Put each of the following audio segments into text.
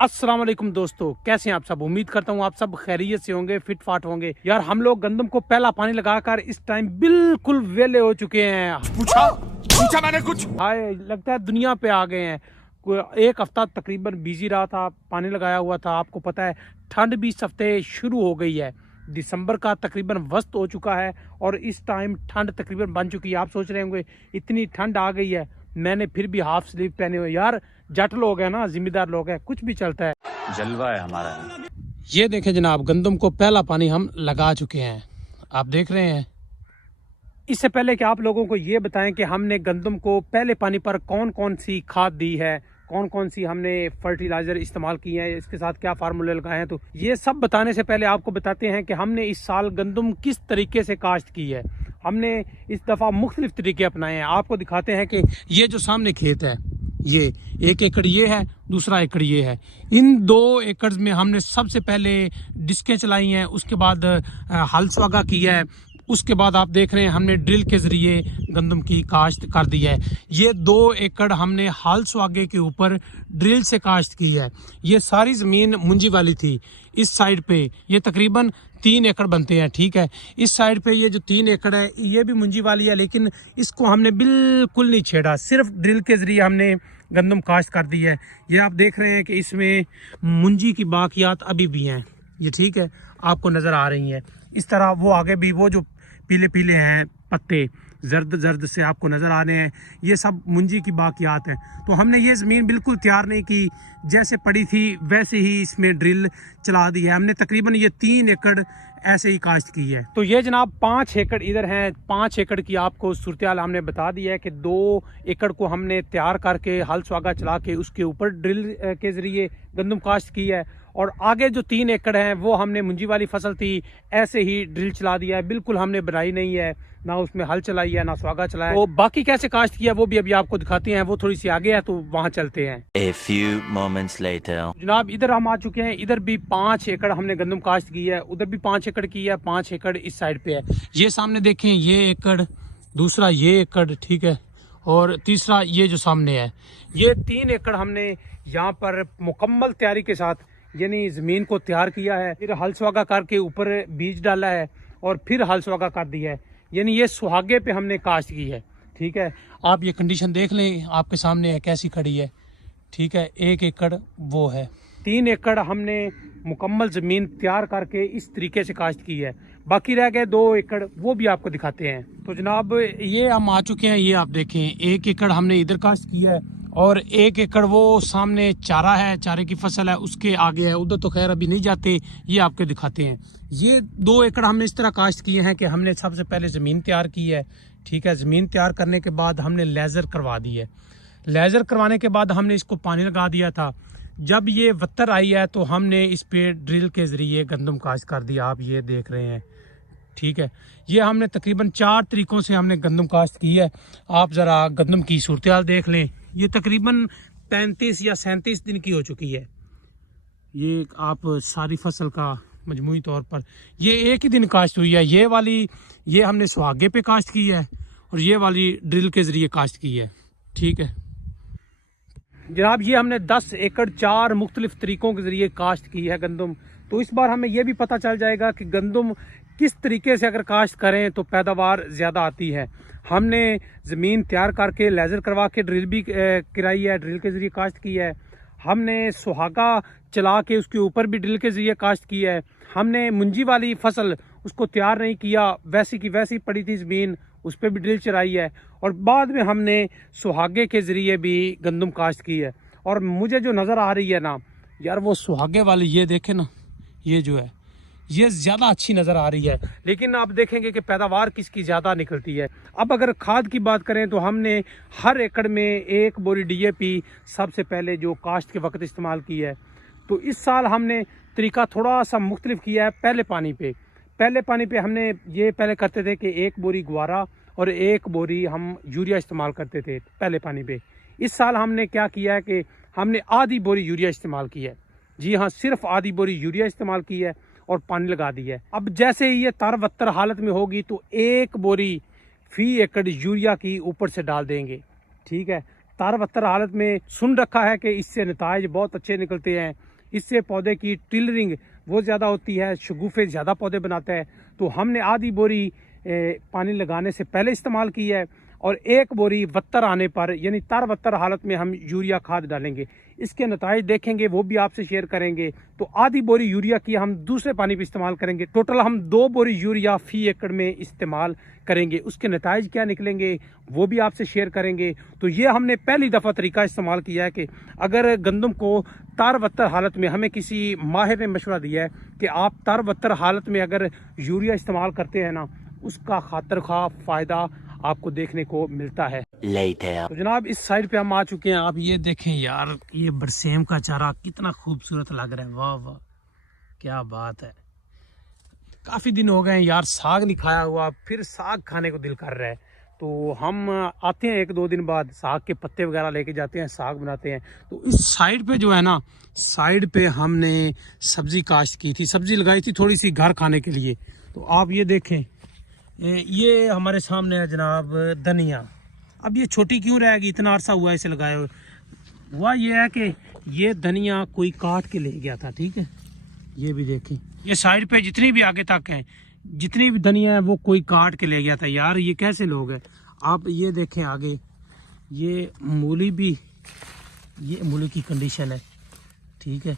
अस्सलाम वालेकुम दोस्तों, कैसे हैं आप सब। उम्मीद करता हूँ आप सब खैरियत से होंगे, फिट फाट होंगे। यार हम लोग गंदम को पहला पानी लगाकर इस टाइम बिल्कुल वेले हो चुके हैं। पूछा मैंने कुछ। हाय, लगता है दुनिया पे आ गए हैं। एक हफ्ता तकरीबन बिजी रहा था, पानी लगाया हुआ था। आपको पता है ठंड भी इस हफ्ते शुरू हो गई है। दिसंबर का तकरीबन वस्त हो चुका है और इस टाइम ठंड तकरीबन बन चुकी है। आप सोच रहे होंगे इतनी ठंड आ गई है, मैंने फिर भी हाफ स्लीव पहने हुए। यार जट लोग हैं ना, जिम्मेदार लोग हैं, कुछ भी चलता है। जलवा है हमारा। ये देखें जनाब, गंदम को पहला पानी हम लगा चुके हैं, आप देख रहे हैं। इससे पहले कि आप लोगों को ये बताएं कि हमने गंदम को पहले पानी पर कौन कौन सी खाद दी है, कौन कौन सी हमने फर्टिलाइजर इस्तेमाल किए हैं, इसके साथ क्या फार्मूले लगाए हैं, तो ये सब बताने से पहले आपको बताते हैं कि हमने इस साल गंदम किस तरीके से काश्त की है। हमने इस दफ़ा मुख्तलिफ तरीके अपनाए हैं। आपको दिखाते हैं कि ये जो सामने खेत है, ये 1 एकड़ ये है, दूसरा एकड़ ये है। इन 2 एकड़ में हमने सबसे पहले डिस्कें चलाई हैं, उसके बाद हल स्वागा किया है, उसके बाद आप देख रहे हैं हमने ड्रिल के जरिए गंदम की काश्त कर दी है। ये 2 एकड़ हमने हल स्वागे के ऊपर ड्रिल से काश्त की है। ये सारी ज़मीन मुंजी वाली थी। इस साइड पे ये तकरीबन 3 एकड़ बनते हैं, ठीक है। इस साइड पे ये जो 3 एकड़ है ये भी मुंजी वाली है, लेकिन इसको हमने बिल्कुल नहीं छेड़ा, सिर्फ ड्रिल के जरिए हमने गंदम काश्त कर दी है। ये आप देख रहे हैं कि इसमें मुंजी की बाकियात अभी भी हैं, ये ठीक है, आपको नज़र आ रही हैं। इस तरह वो आगे भी वो जो पीले पीले हैं पत्ते, जर्द जर्द से आपको नज़र आ रहे हैं, ये सब मुंजी की बाकियात हैं। तो हमने ये ज़मीन बिल्कुल तैयार नहीं की, जैसे पड़ी थी वैसे ही इसमें ड्रिल चला दी है। हमने तकरीबन ये 3 एकड़ ऐसे ही काश्त की है। तो ये जनाब 5 एकड़ इधर हैं। 5 एकड़ की आपको सूरत हाल हमने बता दी है कि 2 एकड़ को हमने तैयार करके हल स्वागा चला के उसके ऊपर ड्रिल के ज़रिए गंदम काश्त की है, और आगे जो 3 एकड़ हैं वो हमने मुंजी वाली फसल थी, ऐसे ही ड्रिल चला दिया है। बिल्कुल हमने बनाई नहीं है, ना उसमें हल चलाई है, ना स्वागा चलाया है। तो बाकी कैसे काश्त किया वो भी अभी आपको दिखाते हैं, वो थोड़ी सी आगे है, तो वहां चलते हैं। A few moments later. जनाब इधर हम आ चुके हैं। इधर भी 5 एकड़ हमने गंदम काश्त की है, उधर भी 5 एकड़ की है, 5 एकड़ इस साइड पे है। ये सामने देखें, ये एकड़, दूसरा ये एकड़, ठीक है, और तीसरा ये जो सामने है, ये 3 एकड़ हमने यहाँ पर मुकम्मल तैयारी के साथ यानी ज़मीन को तैयार किया है। फिर हल स्वागा करके ऊपर बीज डाला है और फिर हल स्वागा कर दिया है, यानी ये सुहागे पे हमने काश्त की है, ठीक है। आप ये कंडीशन देख लें, आपके सामने है कैसी खड़ी है, ठीक है। 1 एकड़ वो है, 3 एकड़ हमने मुकम्मल ज़मीन तैयार करके इस तरीके से काश्त की है। बाकी रह गए 2 एकड़, वो भी आपको दिखाते हैं। तो जनाब ये हम आ चुके हैं, ये आप देखें 1 एकड़ हमने इधर काश्त किया है और 1 एकड़ वो सामने चारा है, चारे की फसल है, उसके आगे है। उधर तो खैर अभी नहीं जाते, ये आपके दिखाते हैं। ये 2 एकड़ हमने इस तरह काश्त किए हैं कि हमने सबसे पहले ज़मीन तैयार की है, ठीक है। ज़मीन तैयार करने के बाद हमने लेज़र करवा दी है। लेज़र करवाने के बाद हमने इसको पानी लगा दिया था। जब ये वत्तर आई है तो हमने इस पे ड्रिल के ज़रिए गंदम काश्त कर दिया, आप ये देख रहे हैं, ठीक है। ये हमने तकरीबन 4 तरीक़ों से हमने गंदम काश्त की है। आप ज़रा गंदम की सूरत हाल देख लें, ये तकरीबन 35 या 37 दिन की हो चुकी है। ये आप सारी फसल का मजमूई तौर पर ये एक ही दिन काश्त हुई है। ये वाली ये हमने सुहागे पे काश्त की है और ये वाली ड्रिल के ज़रिए काश्त की है, ठीक है जनाब। ये हमने 10 एकड़ 4 मुख्तलिफ तरीक़ों के ज़रिए काश्त की है गंदम। तो इस बार हमें यह भी पता चल जाएगा कि गंदम किस तरीके से अगर काश्त करें तो पैदावार ज़्यादा आती है। हमने ज़मीन तैयार करके लेज़र करवा के ड्रिल भी कराई है, ड्रिल के ज़रिए काश्त की है। हमने सुहागा चला के उसके ऊपर भी ड्रिल के ज़रिए काश्त की है। हमने मुंजी वाली फसल उसको तैयार नहीं किया, वैसी की वैसी पड़ी थी ज़मीन, उस पर भी ड्रिल चलाई है। और बाद में हमने सुहागे के ज़रिए भी गंदम काश्त की है। और मुझे जो नज़र आ रही है ना यार, वो सुहागे वाली ये देखें ना, ये जो है ये ज़्यादा अच्छी नज़र आ रही है। लेकिन आप देखेंगे कि पैदावार किसकी ज़्यादा निकलती है। अब अगर खाद की बात करें तो हमने हर एकड़ में 1 बोरी DAP सबसे पहले जो काश्त के वक्त इस्तेमाल की है। तो इस साल हमने तरीका थोड़ा सा मुख्तलिफ किया है। पहले पानी पे हमने ये पहले करते थे कि 1 बोरी गुआरा और 1 बोरी हम यूरिया इस्तेमाल करते थे पहले पानी पे। इस साल हमने क्या किया है कि हमने आधी बोरी यूरिया इस्तेमाल की है। जी हाँ, सिर्फ आधी बोरी यूरिया इस्तेमाल की है और पानी लगा दी है। अब जैसे ही ये तार-वत्तर हालत में होगी तो 1 बोरी फी एकड़ यूरिया की ऊपर से डाल देंगे, ठीक है। तार-वत्तर हालत में सुन रखा है कि इससे नताइज बहुत अच्छे निकलते हैं। इससे पौधे की टिलरिंग वो ज़्यादा होती है, शगुफे ज़्यादा पौधे बनाता है। तो हमने आधी बोरी पानी लगाने से पहले इस्तेमाल की है और एक बोरी वत्तर आने पर यानी तर वत्तर हालत में हम यूरिया खाद डालेंगे। इसके नताइज देखेंगे, वो भी आपसे शेयर करेंगे। तो आधी बोरी यूरिया की हम दूसरे पानी पे इस्तेमाल करेंगे। टोटल हम 2 बोरी यूरिया फी एकड़ में इस्तेमाल करेंगे। उसके नताइज क्या निकलेंगे वो भी आपसे शेयर करेंगे। तो ये हमने पहली दफ़ा तरीका इस्तेमाल किया है कि अगर गंदम को तार वत्तर हालत में, हमें किसी माहिर ने मशवरा दिया है कि आप तार वत्तर हालत में अगर यूरिया इस्तेमाल करते हैं ना, उसका खातर खा फ़ायदा आपको देखने को मिलता है। तो जनाब इस साइड पे हम आ चुके हैं। आप ये देखें यार, ये बरसेम का चारा कितना खूबसूरत लग रहा है। वाह वाह, क्या बात है। काफ़ी दिन हो गए हैं यार, साग नहीं खाया हुआ, फिर साग खाने को दिल कर रहा है। तो हम आते हैं 1-2 दिन बाद, साग के पत्ते वगैरह लेके जाते हैं, साग बनाते हैं। तो इस साइड पे जो है ना, साइड पे हमने सब्जी काश्त की थी, सब्जी लगाई थी थोड़ी सी घर खाने के लिए। तो आप ये देखें, ये हमारे सामने है जनाब धनिया। अब ये छोटी क्यों रहेगी, इतना अरसा हुआ इसे लगाए हुए। हुआ ये है कि ये धनिया कोई काट के ले गया था, ठीक है। ये भी देखें, ये साइड पे जितनी भी आगे तक हैं, जितनी भी धनिया है वो कोई काट के ले गया था। यार ये कैसे लोग हैं। आप ये देखें आगे, ये मूली भी, ये मूली की कंडीशन है, ठीक है।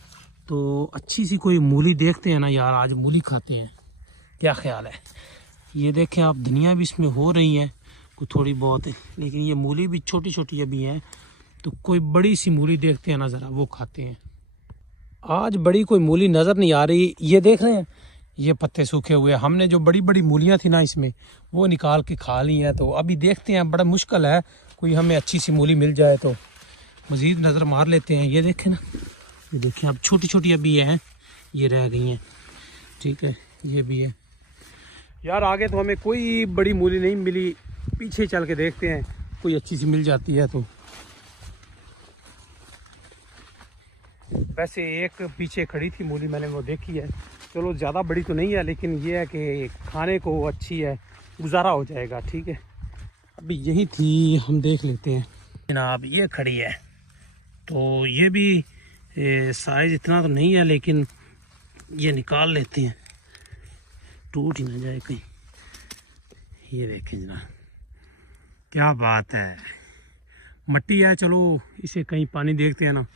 तो अच्छी सी कोई मूली देखते हैं ना यार, आज मूली खाते हैं, क्या ख्याल है। ये देखें आप, धनिया भी इसमें हो रही है कुछ थोड़ी बहुत, लेकिन ये मूली भी छोटी छोटी अभी हैं। तो कोई बड़ी सी मूली देखते हैं ना ज़रा, वो खाते हैं। आज बड़ी कोई मूली नज़र नहीं आ रही। ये देख रहे हैं, ये पत्ते सूखे हुए। हमने जो बड़ी बड़ी मूलियाँ थी ना इसमें, वो निकाल के खा ली हैं। तो अभी देखते हैं, बड़ा मुश्किल है कोई हमें अच्छी सी मूली मिल जाए तो मज़ीद नज़र मार लेते हैं। ये देखें ना, ये देखें अब छोटी छोटी अभी हैं, ये रह गई हैं, ठीक है। ये भी है यार। आगे तो हमें कोई बड़ी मूली नहीं मिली, पीछे चल के देखते हैं कोई अच्छी सी मिल जाती है तो। वैसे एक पीछे खड़ी थी मूली, मैंने वो देखी है। चलो ज़्यादा बड़ी तो नहीं है, लेकिन ये है कि खाने को अच्छी है, गुजारा हो जाएगा, ठीक है। अभी यही थी, हम देख लेते हैं जनाब। ये खड़ी है, तो ये भी साइज़ इतना तो नहीं है, लेकिन ये निकाल लेते हैं, टूट ही ना जाए कहीं। ये देखें जनाब, क्या बात है, मट्टी है। चलो इसे कहीं पानी देखते हैं ना,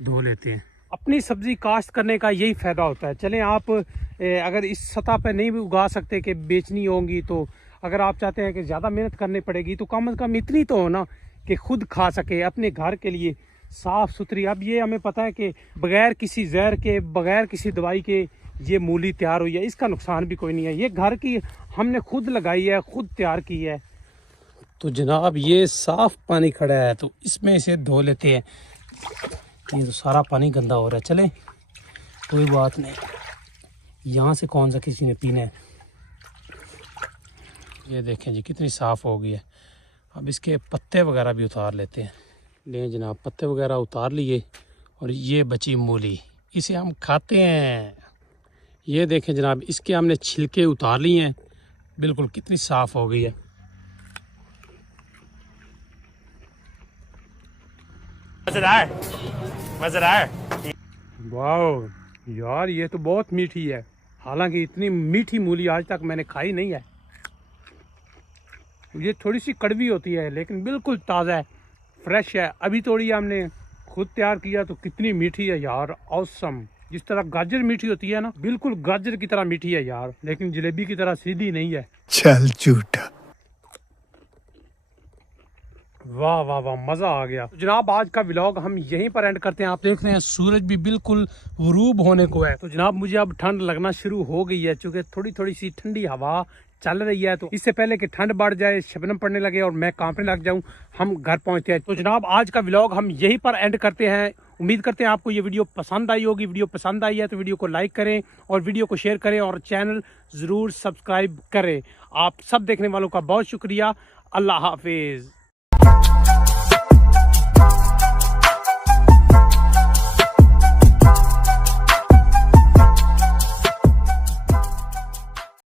धो लेते हैं। अपनी सब्जी काश्त करने का यही फ़ायदा होता है। चलें आप अगर इस सतह पर नहीं भी उगा सकते कि बेचनी होंगी, तो अगर आप चाहते हैं कि ज़्यादा मेहनत करनी पड़ेगी, तो कम से कम इतनी तो हो ना कि खुद खा सके अपने घर के लिए साफ़ सुथरी। अब ये हमें पता है कि बग़ैर किसी जहर के, बग़ैर किसी दवाई के ये मूली तैयार हुई है, इसका नुकसान भी कोई नहीं है। ये घर की हमने खुद लगाई है, खुद तैयार की है। तो जनाब ये साफ़ पानी खड़ा है, तो इसमें इसे धो लेते हैं। ये तो सारा पानी गंदा हो रहा है। चलें कोई बात नहीं, यहाँ से कौन सा किसी ने पीना है। ये देखें जी कितनी साफ़ हो गई है। अब इसके पत्ते वगैरह भी उतार लेते हैं। लें जनाब, पत्ते वगैरह उतार लिए, और ये बची मूली, इसे हम खाते हैं। ये देखें जनाब, इसके हमने छिलके उतार लिए हैं, बिल्कुल कितनी साफ़ हो गई है। मज़ेदार। वाह यार, ये तो बहुत मीठी है। हालांकि इतनी मीठी मूली आज तक मैंने खाई नहीं है। ये थोड़ी सी कड़वी होती है, लेकिन बिल्कुल ताज़ा है, फ्रेश है, अभी तोड़ी हमने, खुद तैयार किया। तो कितनी मीठी है यार, ऑसम। जिस तरह गाजर मीठी होती है ना, बिल्कुल गाजर की तरह मीठी है यार, लेकिन जलेबी की तरह सीधी नहीं है। चल झूठा। वाह वाह वाह, मज़ा आ गया। तो जनाब आज का व्लॉग हम यहीं पर एंड करते हैं। आप देख रहे हैं सूरज भी बिल्कुल गुरूब होने को है। तो जनाब मुझे अब ठंड लगना शुरू हो गई है, क्योंकि थोड़ी थोड़ी सी ठंडी हवा चल रही है। तो इससे पहले कि ठंड बढ़ जाए, शबनम पड़ने लगे और मैं कांपने लग जाऊं, हम घर पहुंचते हैं। तो जनाब आज का व्लॉग हम यहीं पर एंड करते हैं। उम्मीद करते हैं आपको ये वीडियो पसंद आई होगी। वीडियो पसंद आई है तो वीडियो को लाइक करें और वीडियो को शेयर करें और चैनल ज़रूर सब्सक्राइब करें। आप सब देखने वालों का बहुत शुक्रिया। अल्लाह हाफिज़।